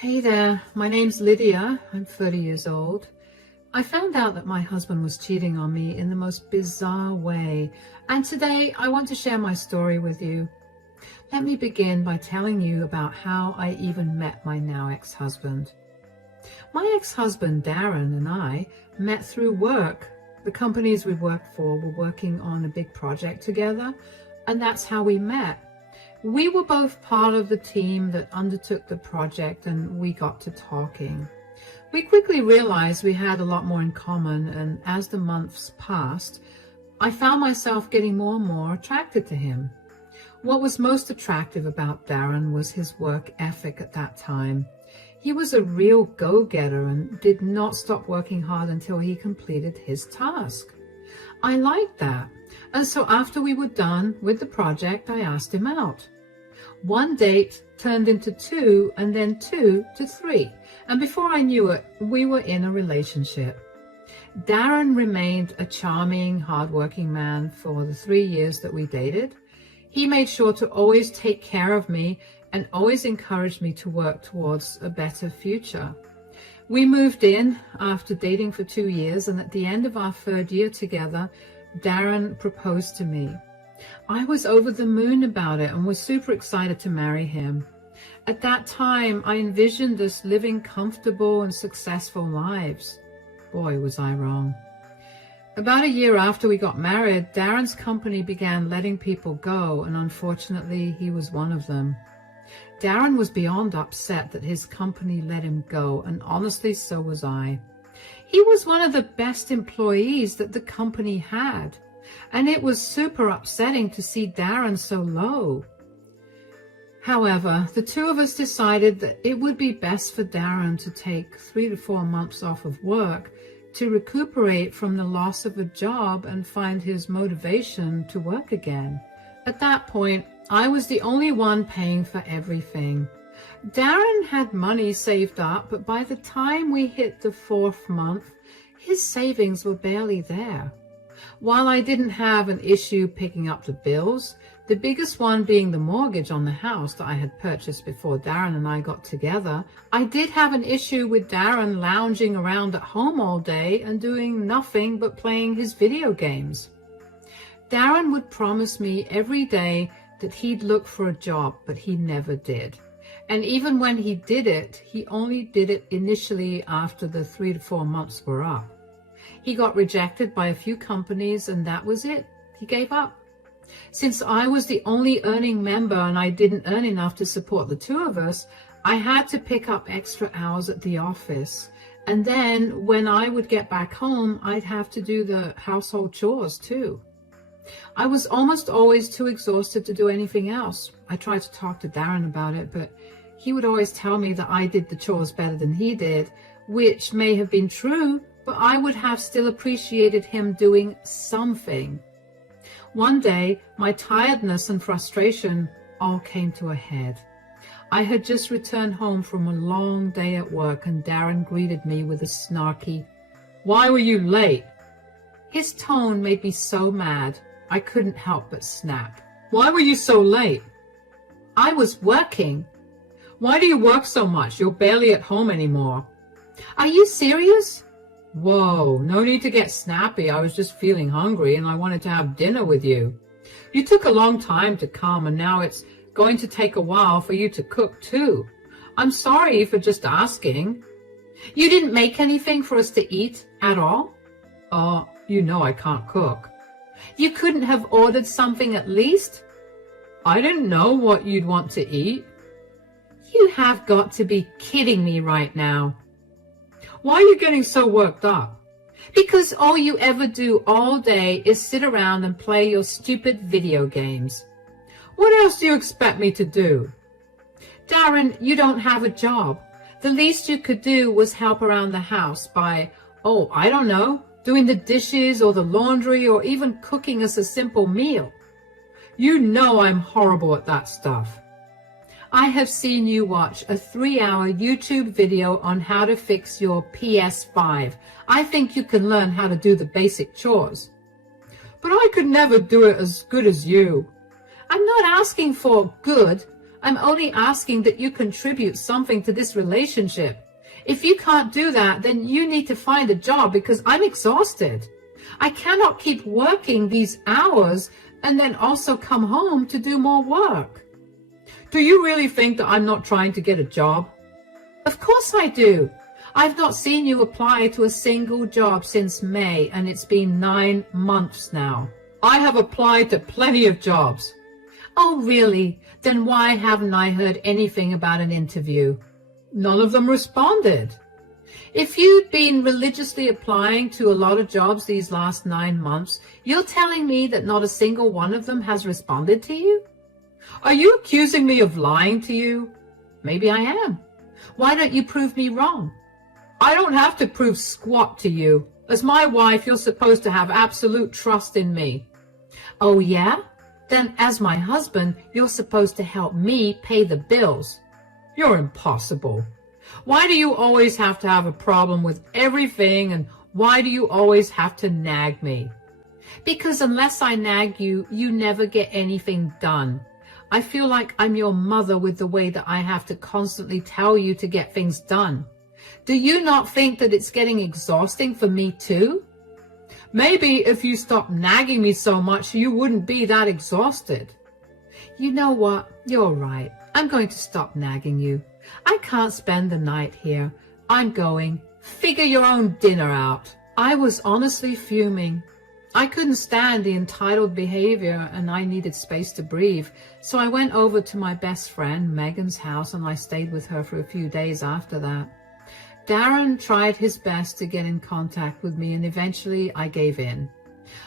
Hey there, my name's Lydia. I'm 30 years old. I found out that my husband was cheating on me in the most bizarre way, and today I want to share my story with you. Let me begin by telling you about how I even met my now ex-husband. My ex-husband Darren and I met through work. The companies we worked for were working on a big project together, and that's how we met. We were both part of the team that undertook the project, and we got to talking. We quickly realized we had a lot more in common, and as the months passed, I found myself getting more and more attracted to him. What was most attractive about Darren was his work ethic at that time. He was a real go-getter and did not stop working hard until he completed his task. I liked that, and so after we were done with the project, I asked him out. One date turned into two, and then two to three, and before I knew it, we were in a relationship. Darren remained a charming, hardworking man for the 3 years that we dated. He made sure to always take care of me and always encouraged me to work towards a better future. We moved in after dating for 2 years, and at the end of our third year together, Darren proposed to me. I was over the moon about it and was super excited to marry him. At that time, I envisioned us living comfortable and successful lives. Boy, was I wrong. About a year after we got married, Darren's company began letting people go, and unfortunately, he was one of them. Darren was beyond upset that his company let him go, and honestly, so was I. He was one of the best employees that the company had, and it was super upsetting to see Darren so low. However, the two of us decided that it would be best for Darren to take 3 to 4 months off of work to recuperate from the loss of a job and find his motivation to work again. At that point, I was the only one paying for everything. Darren had money saved up, but by the time we hit the 4th month, his savings were barely there. While I didn't have an issue picking up the bills, the biggest one being the mortgage on the house that I had purchased before Darren and I got together, I did have an issue with Darren lounging around at home all day and doing nothing but playing his video games. Darren would promise me every day that he'd look for a job, but he never did. And even when he did it, he only did it initially after the 3 to 4 months were up. He got rejected by a few companies, and that was it. He gave up. Since I was the only earning member and I didn't earn enough to support the two of us, I had to pick up extra hours at the office. And then when I would get back home, I'd have to do the household chores too. I was almost always too exhausted to do anything else. I tried to talk to Darren about it, but he would always tell me that I did the chores better than he did, which may have been true, but I would have still appreciated him doing something. One day, my tiredness and frustration all came to a head. I had just returned home from a long day at work, and Darren greeted me with a snarky, "Why were you late?" His tone made me so mad, I couldn't help but snap. "Why were you so late?" "I was working." "Why do you work so much? You're barely at home anymore." "Are you serious?" "Whoa, no need to get snappy. I was just feeling hungry and I wanted to have dinner with you. You took a long time to come, and now it's going to take a while for you to cook too. I'm sorry for just asking." "You didn't make anything for us to eat at all?" You know I can't cook." "You couldn't have ordered something at least?" "I didn't know what you'd want to eat." "You have got to be kidding me right now." "Why are you getting so worked up?" "Because all you ever do all day is sit around and play your stupid video games." "What else do you expect me to do?" "Darren, you don't have a job. The least you could do was help around the house by, I don't know, doing the dishes or the laundry or even cooking us a simple meal." "You know I'm horrible at that stuff." "I have seen you watch a 3-hour YouTube video on how to fix your PS5. I think you can learn how to do the basic chores." "But I could never do it as good as you." "I'm not asking for good. I'm only asking that you contribute something to this relationship. If you can't do that, then you need to find a job because I'm exhausted. I cannot keep working these hours and then also come home to do more work. Do you really think that I'm not trying to get a job? Of course I do. I've not seen you apply to a single job since May, and it's been 9 months now. I have applied to plenty of jobs. Oh, really? Then why haven't I heard anything about an interview? None of them responded. If you'd been religiously applying to a lot of jobs these last 9 months, you're telling me that not a single one of them has responded to you? Are you accusing me of lying to you? Maybe I am. Why don't you prove me wrong? I don't have to prove squat to you. As my wife, you're supposed to have absolute trust in me. Oh, yeah? Then as my husband, you're supposed to help me pay the bills. You're impossible. Why do you always have to have a problem with everything, and why do you always have to nag me? Because unless I nag you, you never get anything done. I feel like I'm your mother with the way that I have to constantly tell you to get things done. Do you not think that it's getting exhausting for me too? Maybe if you stopped nagging me so much, you wouldn't be that exhausted. You know what? You're right. I'm going to stop nagging you. I can't spend the night here. I'm going. Figure your own dinner out. I was honestly fuming. I couldn't stand the entitled behavior and I needed space to breathe. So I went over to my best friend Megan's house and I stayed with her for a few days after that. Darren tried his best to get in contact with me and eventually I gave in.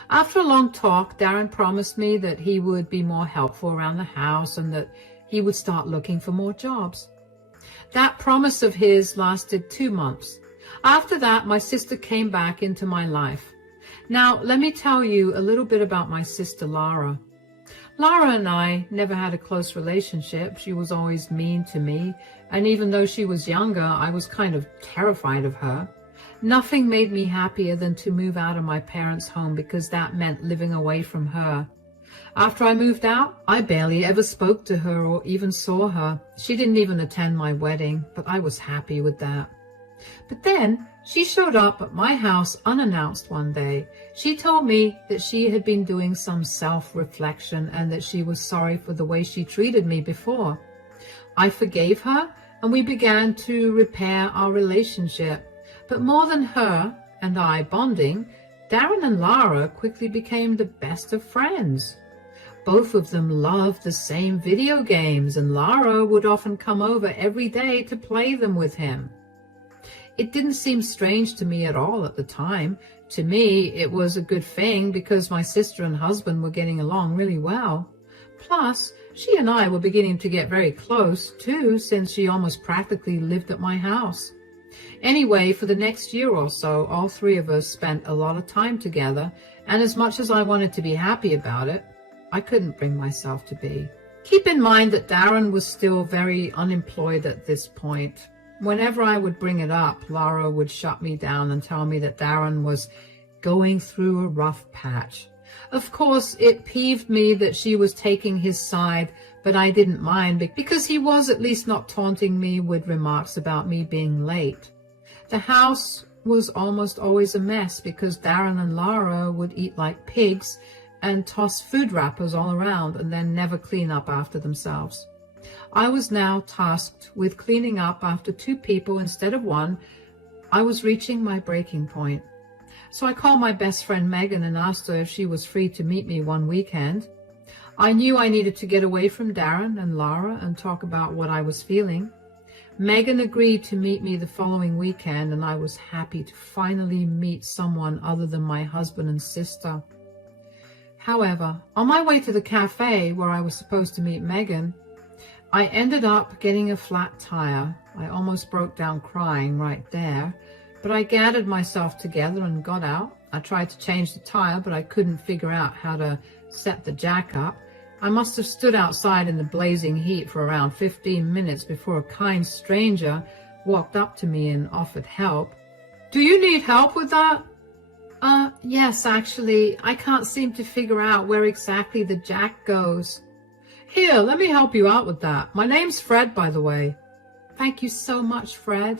After a long talk, Darren promised me that he would be more helpful around the house and that he would start looking for more jobs. That promise of his lasted 2 months. After that, my sister came back into my life. Now, let me tell you a little bit about my sister Lara. Lara and I never had a close relationship. She was always mean to me, and even though she was younger, I was kind of terrified of her. Nothing made me happier than to move out of my parents' home because that meant living away from her. After I moved out, I barely ever spoke to her or even saw her. She didn't even attend my wedding, but I was happy with that. But then she showed up at my house unannounced one day. She told me that she had been doing some self-reflection and that she was sorry for the way she treated me before. I forgave her and we began to repair our relationship. But more than her and I bonding, Darren and Lara quickly became the best of friends. Both of them loved the same video games and Lara would often come over every day to play them with him. It didn't seem strange to me at all at the time. To me, it was a good thing because my sister and husband were getting along really well. Plus, she and I were beginning to get very close too, since she almost practically lived at my house. Anyway, for the next year or so, all three of us spent a lot of time together, and as much as I wanted to be happy about it, I couldn't bring myself to be. Keep in mind that Darren was still very unemployed at this point. Whenever I would bring it up, Lara would shut me down and tell me that Darren was going through a rough patch. Of course, it peeved me that she was taking his side, but I didn't mind because he was at least not taunting me with remarks about me being late. The house was almost always a mess because Darren and Lara would eat like pigs and toss food wrappers all around and then never clean up after themselves. I was now tasked with cleaning up after 2 people instead of 1. I was reaching my breaking point. So I called my best friend Megan and asked her if she was free to meet me one weekend. I knew I needed to get away from Darren and Lara and talk about what I was feeling. Megan agreed to meet me the following weekend, and I was happy to finally meet someone other than my husband and sister. However, on my way to the cafe where I was supposed to meet Megan, I ended up getting a flat tire. I almost broke down crying right there, but I gathered myself together and got out. I tried to change the tire, but I couldn't figure out how to set the jack up. I must have stood outside in the blazing heat for around 15 minutes before a kind stranger walked up to me and offered help. "Do you need help with that?" Yes, actually. I can't seem to figure out where exactly the jack goes." Here, let me help you out with that. My name's Fred, by the way. Thank you so much, Fred.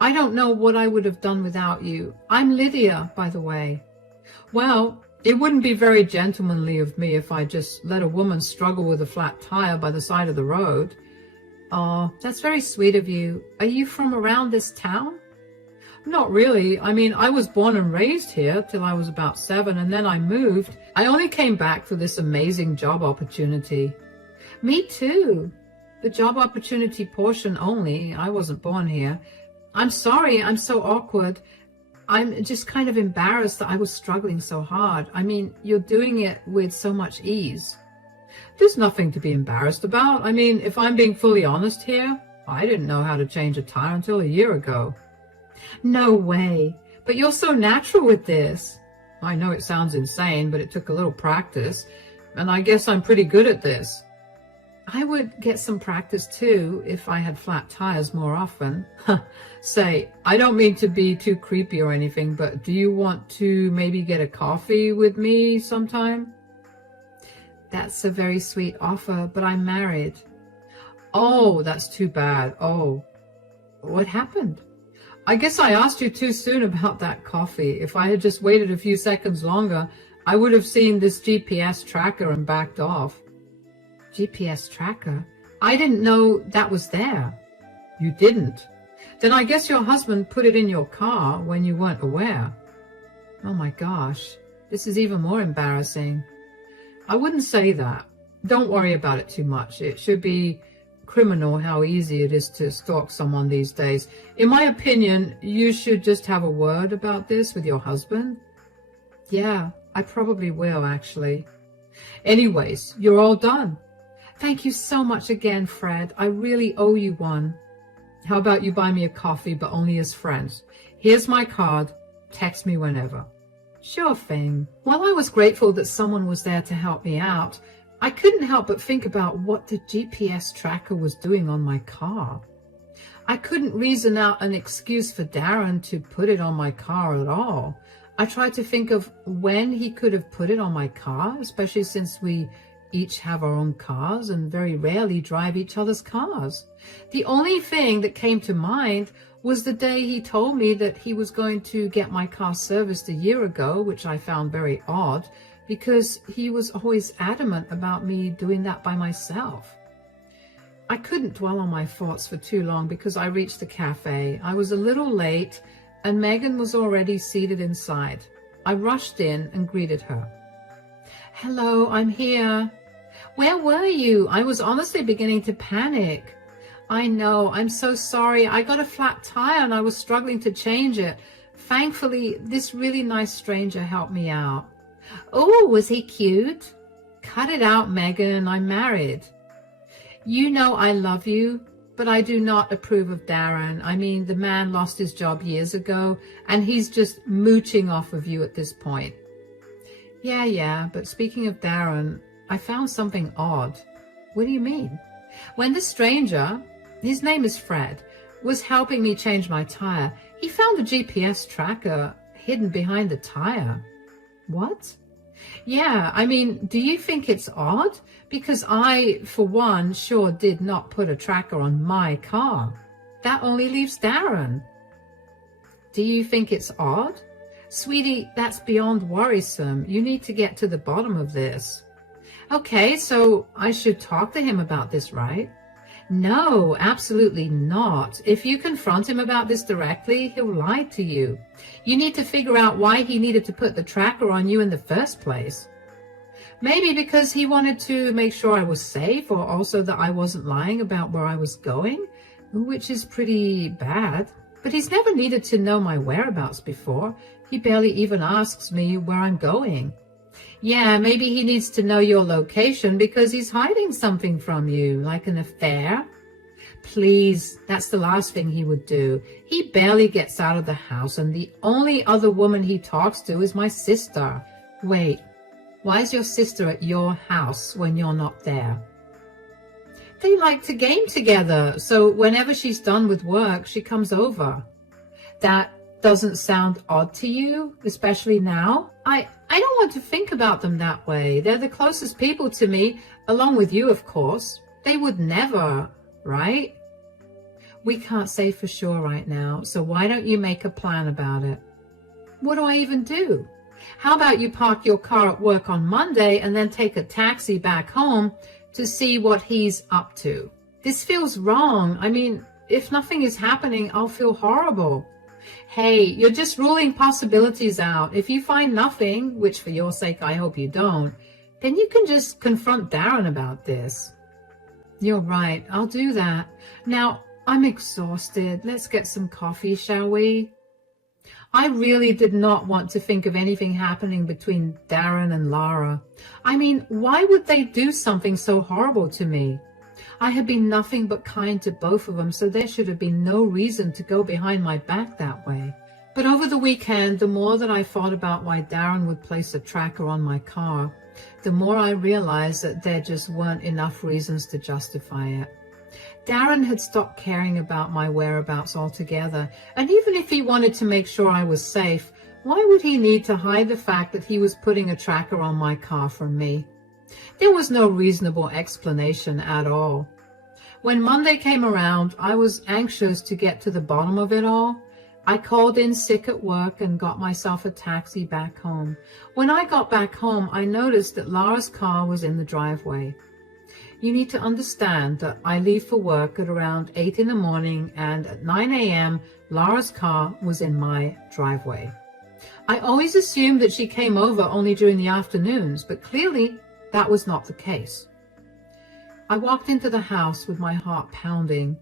I don't know what I would have done without you. I'm Lydia, by the way. Well, it wouldn't be very gentlemanly of me if I just let a woman struggle with a flat tire by the side of the road. Oh, that's very sweet of you. Are you from around this town? Not really. I mean, I was born and raised here till I was about 7, and then I moved. I only came back for this amazing job opportunity. Me too. The job opportunity portion only. I wasn't born here. I'm sorry, I'm so awkward. I'm just kind of embarrassed that I was struggling so hard. I mean, you're doing it with so much ease. There's nothing to be embarrassed about. I mean, if I'm being fully honest here, I didn't know how to change a tire until a year ago. No way. But you're so natural with this. I know it sounds insane, but it took a little practice, and I guess I'm pretty good at this. I would get some practice too if I had flat tires more often. Say, I don't mean to be too creepy or anything, but do you want to maybe get a coffee with me sometime? That's a very sweet offer, but I'm married. Oh, that's too bad. Oh, what happened? I guess I asked you too soon about that coffee. If I had just waited a few seconds longer, I would have seen this GPS tracker and backed off. GPS tracker? I didn't know that was there. You didn't? Then I guess your husband put it in your car when you weren't aware. Oh my gosh, this is even more embarrassing. I wouldn't say that. Don't worry about it too much. It should be criminal how easy it is to stalk someone these days. In my opinion, you should just have a word about this with your husband. Yeah, I probably will, actually. Anyways, you're all done. Thank you so much again, Fred. I really owe you one. How about you buy me a coffee, but only as friends? Here's my card. Text me whenever. Sure thing. While I was grateful that someone was there to help me out, I couldn't help but think about what the GPS tracker was doing on my car. I couldn't reason out an excuse for Darren to put it on my car at all. I tried to think of when he could have put it on my car, especially since we each have our own cars and very rarely drive each other's cars. The only thing that came to mind was the day he told me that he was going to get my car serviced a year ago, which I found very odd because he was always adamant about me doing that by myself. I couldn't dwell on my thoughts for too long because I reached the cafe. I was a little late and Megan was already seated inside. I rushed in and greeted her. Hello, I'm here. Where were you? I was honestly beginning to panic. I know, I'm so sorry. I got a flat tire and I was struggling to change it. Thankfully, this really nice stranger helped me out. Oh, was he cute? Cut it out, Megan. I'm married. You know I love you, but I do not approve of Darren. I mean, the man lost his job years ago, and he's just mooching off of you at this point. Yeah, but speaking of Darren, I found something odd. What do you mean? When the stranger, his name is Fred, was helping me change my tire, he found a GPS tracker hidden behind the tire. What? Yeah, I mean, do you think it's odd? Because I, for one, sure did not put a tracker on my car. That only leaves Darren. Do you think it's odd? Sweetie, that's beyond worrisome. You need to get to the bottom of this. Okay, so I should talk to him about this, right? No, absolutely not. If you confront him about this directly, he'll lie to you. You need to figure out why he needed to put the tracker on you in the first place. Maybe because he wanted to make sure I was safe, or also that I wasn't lying about where I was going, which is pretty bad. But he's never needed to know my whereabouts before. He barely even asks me where I'm going. Yeah, maybe he needs to know your location because he's hiding something from you, like an affair. Please, that's the last thing he would do. He barely gets out of the house, and the only other woman he talks to is my sister. Wait, why is your sister at your house when you're not there? They like to game together, so whenever she's done with work, she comes over. That doesn't sound odd to you, especially now? I don't want to think about them that way. They're the closest people to me, along with you, of course. They would never, right? We can't say for sure right now, so why don't you make a plan about it? What do I even do? How about you park your car at work on Monday and then take a taxi back home to see what he's up to? This feels wrong. I mean, if nothing is happening, I'll feel horrible. Hey, you're just ruling possibilities out. If you find nothing, which for your sake I hope you don't, then you can just confront Darren about this. You're right, I'll do that. Now, I'm exhausted. Let's get some coffee, shall we? I really did not want to think of anything happening between Darren and Lara. I mean, why would they do something so horrible to me? I had been nothing but kind to both of them, so there should have been no reason to go behind my back that way. But over the weekend, the more that I thought about why Darren would place a tracker on my car, the more I realized that there just weren't enough reasons to justify it. Darren had stopped caring about my whereabouts altogether, and even if he wanted to make sure I was safe, why would he need to hide the fact that he was putting a tracker on my car from me? There was no reasonable explanation at all. When Monday came around, I was anxious to get to the bottom of it all. I called in sick at work and got myself a taxi back home. When I got back home, I noticed that Lara's car was in the driveway. You need to understand that I leave for work at around 8 in the morning, and at 9 a.m., Lara's car was in my driveway. I always assumed that she came over only during the afternoons, but clearly that was not the case. I walked into the house with my heart pounding.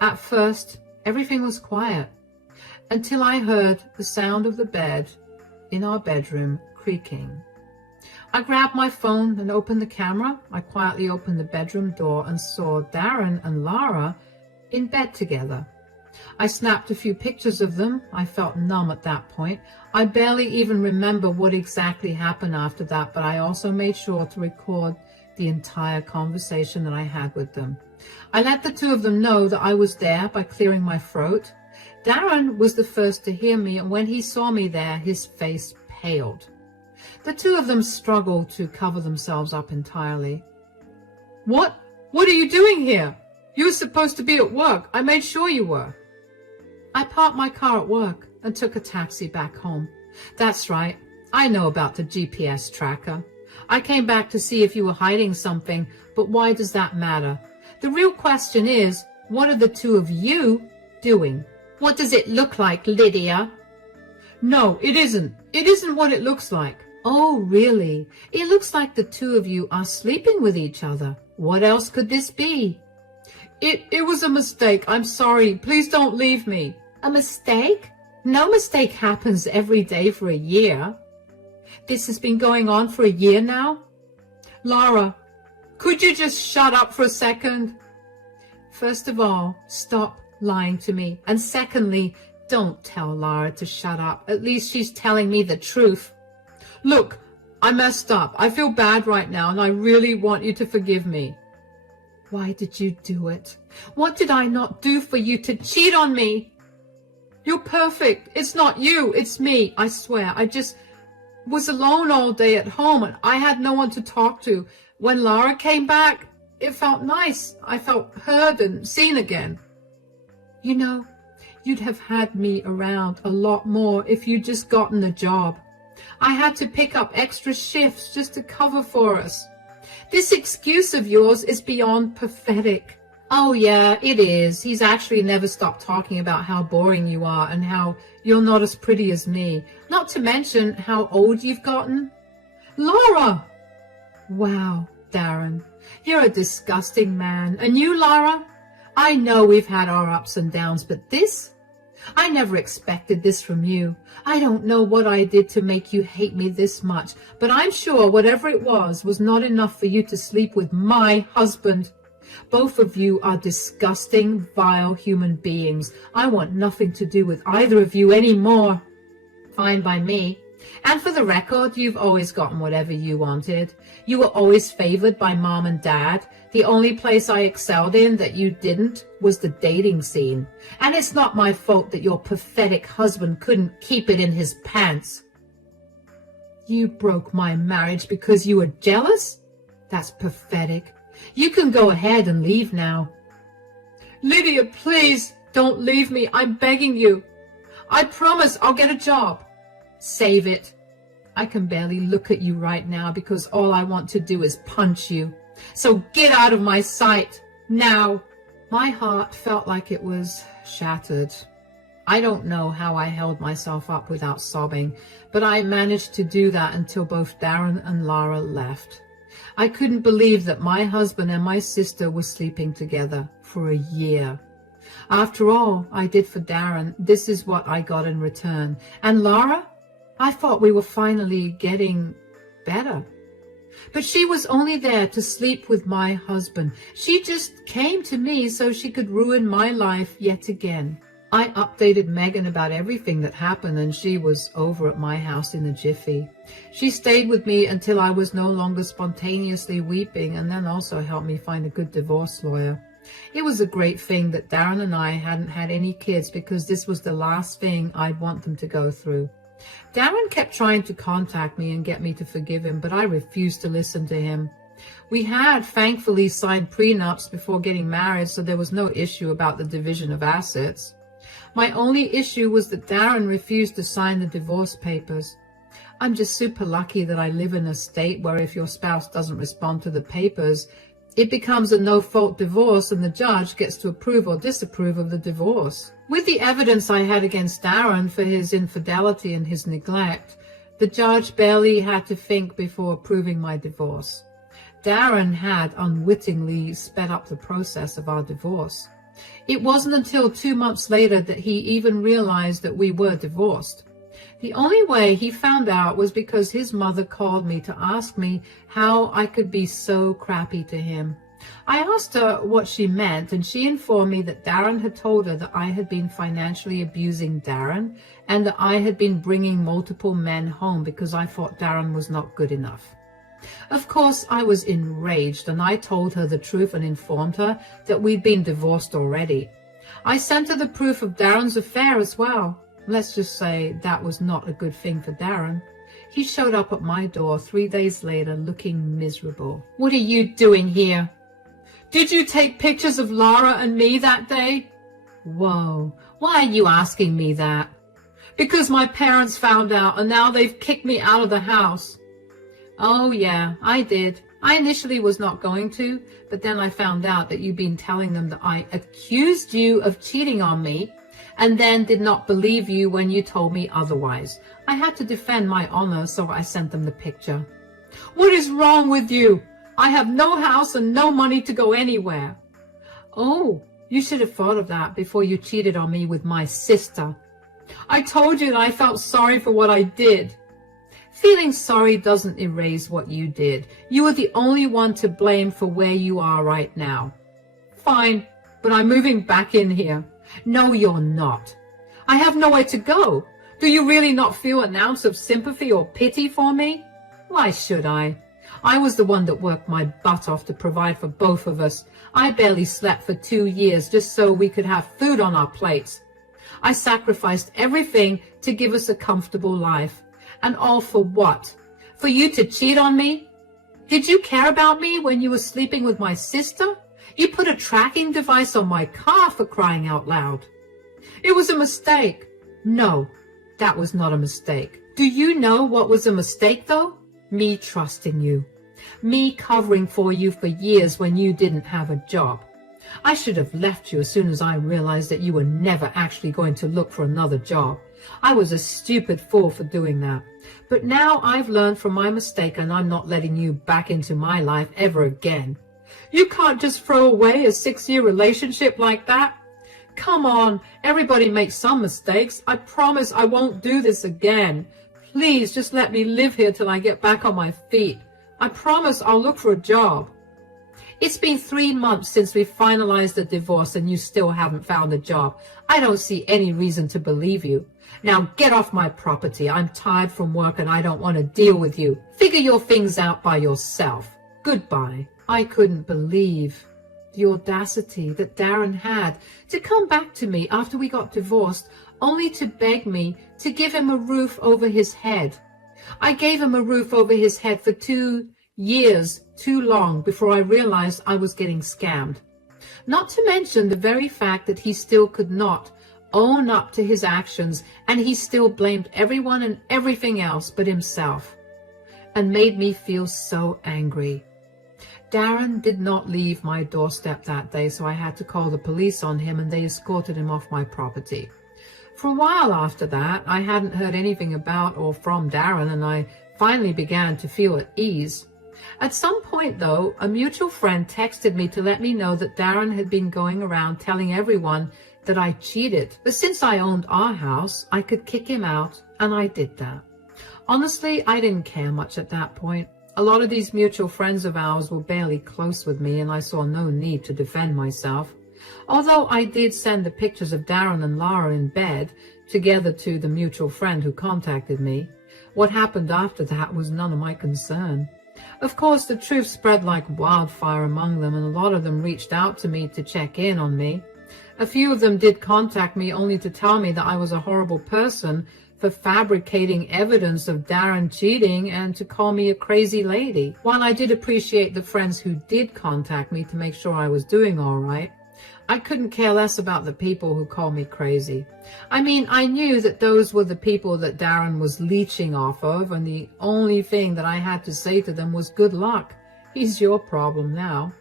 At first, everything was quiet, until I heard the sound of the bed in our bedroom creaking. I grabbed my phone and opened the camera. I quietly opened the bedroom door and saw Darren and Lara in bed together. I snapped a few pictures of them. I felt numb at that point. I barely even remember what exactly happened after that, but I also made sure to record the entire conversation that I had with them. I let the two of them know that I was there by clearing my throat. Darren was the first to hear me, and when he saw me there, his face paled. The two of them struggled to cover themselves up entirely. What are you doing here? You were supposed to be at work. I made sure you were. I parked my car at work and took a taxi back home. That's right. I know about the GPS tracker. I came back to see if you were hiding something, but why does that matter? The real question is, what are the two of you doing? What does it look like, Lydia? No, it isn't. It isn't what it looks like. Oh, really? It looks like the two of you are sleeping with each other. What else could this be? It was a mistake. I'm sorry. Please don't leave me. A mistake? No mistake happens every day for a year. This has been going on for a year now? Lara, could you just shut up for a second? First of all, stop lying to me. And secondly, don't tell Lara to shut up. At least she's telling me the truth. Look, I messed up. I feel bad right now, and I really want you to forgive me. Why did you do it? What did I not do for you to cheat on me? You're perfect. It's not you. It's me. I swear. I just was alone all day at home, and I had no one to talk to. When Lara came back, it felt nice. I felt heard and seen again. You know, you'd have had me around a lot more if you'd just gotten a job. I had to pick up extra shifts just to cover for us. This excuse of yours is beyond pathetic. Oh yeah, it is. He's actually never stopped talking about how boring you are and how you're not as pretty as me. Not to mention how old you've gotten. Lara! Wow, Darren, you're a disgusting man. And you, Lara? I know we've had our ups and downs, but this? I never expected this from you. I don't know what I did to make you hate me this much, but I'm sure whatever it was not enough for you to sleep with my husband. Both of you are disgusting, vile human beings. I want nothing to do with either of you anymore. Fine by me. And for the record, you've always gotten whatever you wanted. You were always favored by Mom and Dad. The only place I excelled in that you didn't was the dating scene. And it's not my fault that your pathetic husband couldn't keep it in his pants. You broke my marriage because you were jealous? That's pathetic. You can go ahead and leave now. Lydia, please don't leave me. I'm begging you. I promise I'll get a job. Save it. I can barely look at you right now because all I want to do is punch you. So get out of my sight, now. My heart felt like it was shattered. I don't know how I held myself up without sobbing, but I managed to do that until both Darren and Lara left. I couldn't believe that my husband and my sister were sleeping together for a year. After all I did for Darren, this is what I got in return. And Lara? I thought we were finally getting better. But she was only there to sleep with my husband. She just came to me so she could ruin my life yet again. I updated Megan about everything that happened, and she was over at my house in a jiffy. She stayed with me until I was no longer spontaneously weeping, and then also helped me find a good divorce lawyer. It was a great thing that Darren and I hadn't had any kids, because this was the last thing I'd want them to go through. Darren kept trying to contact me and get me to forgive him, but I refused to listen to him. We had thankfully signed prenups before getting married, so there was no issue about the division of assets. My only issue was that Darren refused to sign the divorce papers. I'm just super lucky that I live in a state where if your spouse doesn't respond to the papers, it becomes a no-fault divorce and the judge gets to approve or disapprove of the divorce. With the evidence I had against Darren for his infidelity and his neglect, the judge barely had to think before approving my divorce. Darren had unwittingly sped up the process of our divorce. It wasn't until 2 months later that he even realized that we were divorced. The only way he found out was because his mother called me to ask me how I could be so crappy to him. I asked her what she meant, and she informed me that Darren had told her that I had been financially abusing Darren and that I had been bringing multiple men home because I thought Darren was not good enough. Of course, I was enraged, and I told her the truth and informed her that we'd been divorced already. I sent her the proof of Darren's affair as well. Let's just say that was not a good thing for Darren. He showed up at my door 3 days later looking miserable. What are you doing here? Did you take pictures of Lara and me that day? Whoa, why are you asking me that? Because my parents found out and now they've kicked me out of the house. Oh yeah, I did. I initially was not going to, but then I found out that you've been telling them that I accused you of cheating on me and then did not believe you when you told me otherwise. I had to defend my honor, so I sent them the picture. What is wrong with you? I have no house and no money to go anywhere. Oh, you should have thought of that before you cheated on me with my sister. I told you that I felt sorry for what I did. Feeling sorry doesn't erase what you did. You are the only one to blame for where you are right now. Fine, but I'm moving back in here. No, you're not. I have nowhere to go. Do you really not feel an ounce of sympathy or pity for me? Why should I? I was the one that worked my butt off to provide for both of us. I barely slept for 2 years just so we could have food on our plates. I sacrificed everything to give us a comfortable life. And all for what? For you to cheat on me? Did you care about me when you were sleeping with my sister? You put a tracking device on my car, for crying out loud. It was a mistake. No, that was not a mistake. Do you know what was a mistake, though? Me trusting you. Me covering for you for years when you didn't have a job. I should have left you as soon as I realized that you were never actually going to look for another job. I was a stupid fool for doing that. But now I've learned from my mistake, and I'm not letting you back into my life ever again. You can't just throw away a 6-year relationship like that. Come on, everybody makes some mistakes. I promise I won't do this again. Please just let me live here till I get back on my feet. I promise I'll look for a job. It's been 3 months since we finalized the divorce and you still haven't found a job. I don't see any reason to believe you. Now get off my property. I'm tired from work and I don't want to deal with you. Figure your things out by yourself. Goodbye. I couldn't believe the audacity that Darren had to come back to me after we got divorced, only to beg me to give him a roof over his head. I gave him a roof over his head for 2 years too long before I realized I was getting scammed. Not to mention the very fact that he still could not own up to his actions, and he still blamed everyone and everything else but himself, and made me feel so angry. Darren did not leave my doorstep that day, so I had to call the police on him, and they escorted him off my property. For a while after that, I hadn't heard anything about or from Darren, and I finally began to feel at ease. At some point, though, a mutual friend texted me to let me know that Darren had been going around telling everyone that I cheated. But since I owned our house, I could kick him out, and I did that. Honestly, I didn't care much at that point. A lot of these mutual friends of ours were barely close with me, and I saw no need to defend myself. Although I did send the pictures of Darren and Lara in bed together to the mutual friend who contacted me. What happened after that was none of my concern. Of course, the truth spread like wildfire among them, and a lot of them reached out to me to check in on me. A few of them did contact me only to tell me that I was a horrible person for fabricating evidence of Darren cheating and to call me a crazy lady. While I did appreciate the friends who did contact me to make sure I was doing all right, I couldn't care less about the people who called me crazy. I mean, I knew that those were the people that Darren was leeching off of, and the only thing that I had to say to them was good luck. He's your problem now.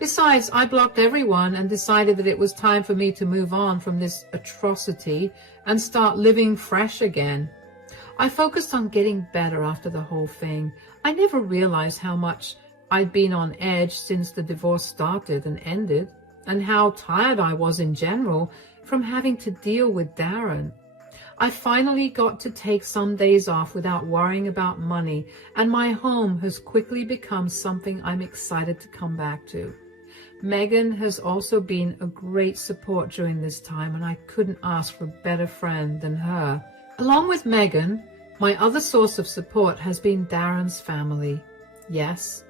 Besides, I blocked everyone and decided that it was time for me to move on from this atrocity and start living fresh again. I focused on getting better after the whole thing. I never realized how much I'd been on edge since the divorce started and ended, and how tired I was in general from having to deal with Darren. I finally got to take some days off without worrying about money, and my home has quickly become something I'm excited to come back to. Megan has also been a great support during this time, and I couldn't ask for a better friend than her. Along with Megan, my other source of support has been Darren's family. Yes,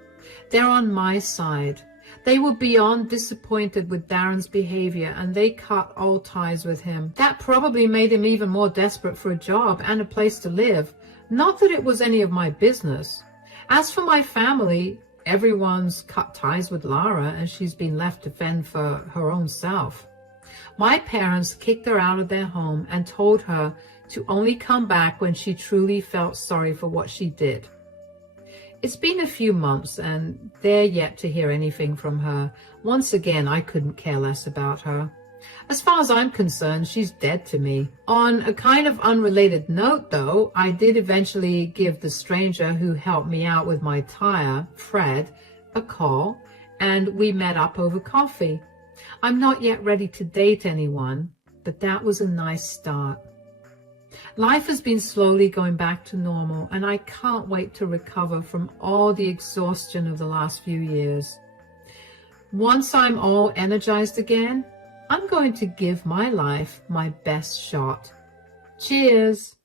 they're on my side. They were beyond disappointed with Darren's behavior, and they cut all ties with him. That probably made him even more desperate for a job and a place to live. Not that it was any of my business. As for my family, everyone's cut ties with Lara, and she's been left to fend for her own self. My parents kicked her out of their home and told her to only come back when she truly felt sorry for what she did. It's been a few months, and they're yet to hear anything from her. Once again, I couldn't care less about her. As far as I'm concerned, she's dead to me. On a kind of unrelated note, though, I did eventually give the stranger who helped me out with my tire, Fred, a call, and we met up over coffee. I'm not yet ready to date anyone, but that was a nice start. Life has been slowly going back to normal, and I can't wait to recover from all the exhaustion of the last few years. Once I'm all energized again, I'm going to give my life my best shot. Cheers!